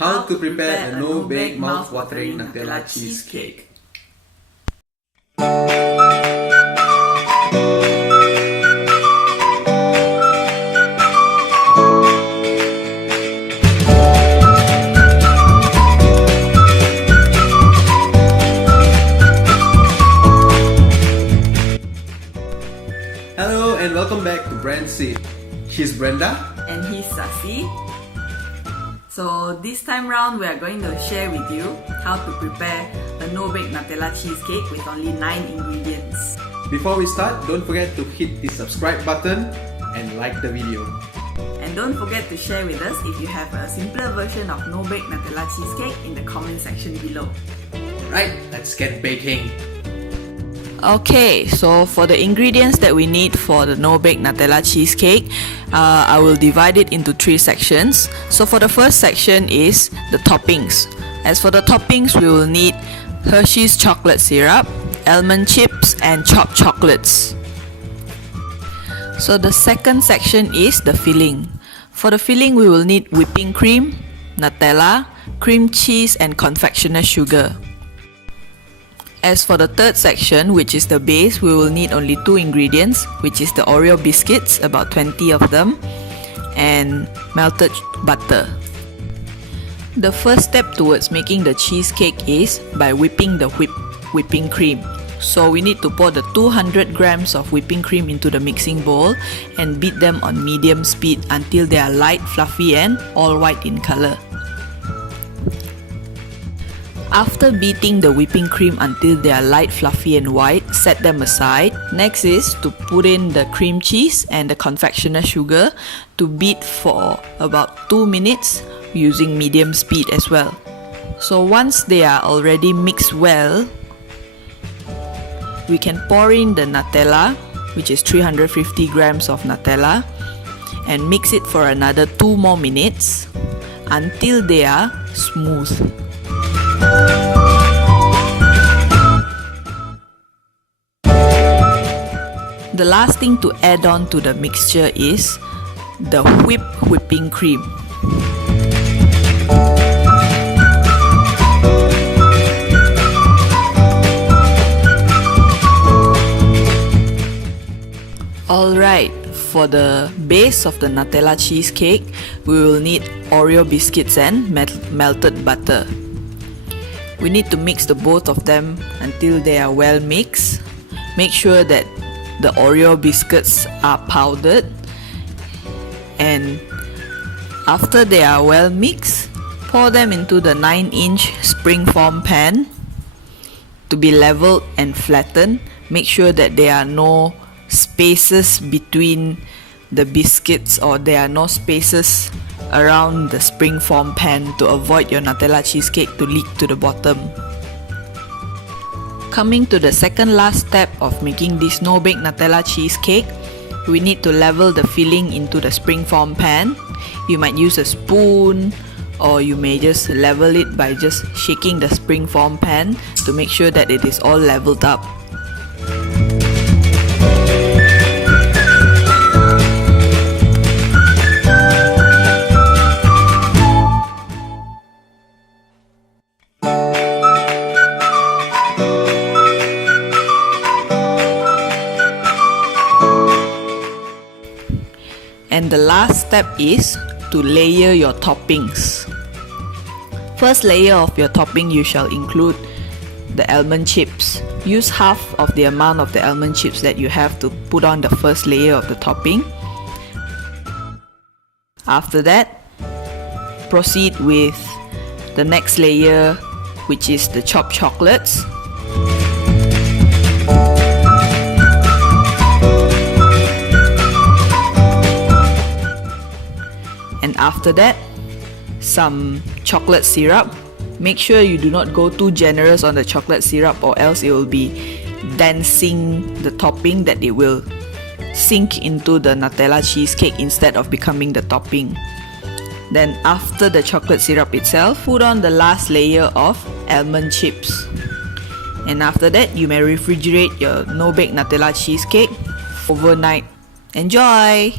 How to prepare a no-bake mouth-watering Nutella cheesecake. Hello and welcome back to Brand Seed. She's Brenda. And he's Sasi. So this time round we are going to share with you how to prepare a no-bake Nutella cheesecake with only 9 ingredients. Before we start, don't forget to hit the subscribe button and like the video. And don't forget to share with us if you have a simpler version of no-bake Nutella cheesecake in the comment section below. Right, let's get baking. Okay, so for the ingredients that we need for the no-bake Nutella cheesecake, I will divide it into 3 sections. So for the first section is the toppings. As for the toppings, we will need Hershey's chocolate syrup, almond chips, and chopped chocolates. So the second section is the filling. For the filling, we will need whipping cream, Nutella, cream cheese, and confectioner sugar. As for the third section, which is the base, we will need only 2 ingredients, which is the Oreo biscuits, about 20 of them, and melted butter. The first step towards making the cheesecake is by whipping the whipping cream. So we need to pour the 200 grams of whipping cream into the mixing bowl and beat them on medium speed until they are light, fluffy, and all white in color. After beating the whipping cream until they are light, fluffy and white, set them aside. Next is to put in the cream cheese and the confectioner sugar to beat for about 2 minutes using medium speed as well. So once they are already mixed well, we can pour in the Nutella, which is 350 grams of Nutella, and mix it for another 2 more minutes until they are smooth. The last thing to add on to the mixture is the whipping cream. Alright, for the base of the Nutella cheesecake, we will need Oreo biscuits and melted butter. We need to mix the both of them until they are well mixed. Make sure that the Oreo biscuits are powdered, and after they are well mixed, pour them into the 9-inch springform pan to be leveled and flattened. Make sure that there are no spaces between the biscuits, or there are no spaces around the springform pan to avoid your Nutella cheesecake to leak to the bottom. Coming to the second last step of making this no-bake Nutella cheesecake, we need to level the filling into the springform pan. You might use a spoon, or you may just level it by just shaking the springform pan to make sure that it is all leveled up. And the last step is to layer your toppings. First layer of your topping, you shall include the almond chips. Use half of the amount of the almond chips that you have to put on the first layer of the topping. After that, proceed with the next layer, which is the chopped chocolates. And after that, some chocolate syrup. Make sure you do not go too generous on the chocolate syrup, or else it will be dancing the topping, that it will sink into the Nutella cheesecake instead of becoming the topping. Then after the chocolate syrup itself, put on the last layer of almond chips. And after that, you may refrigerate your no-bake Nutella cheesecake overnight. Enjoy!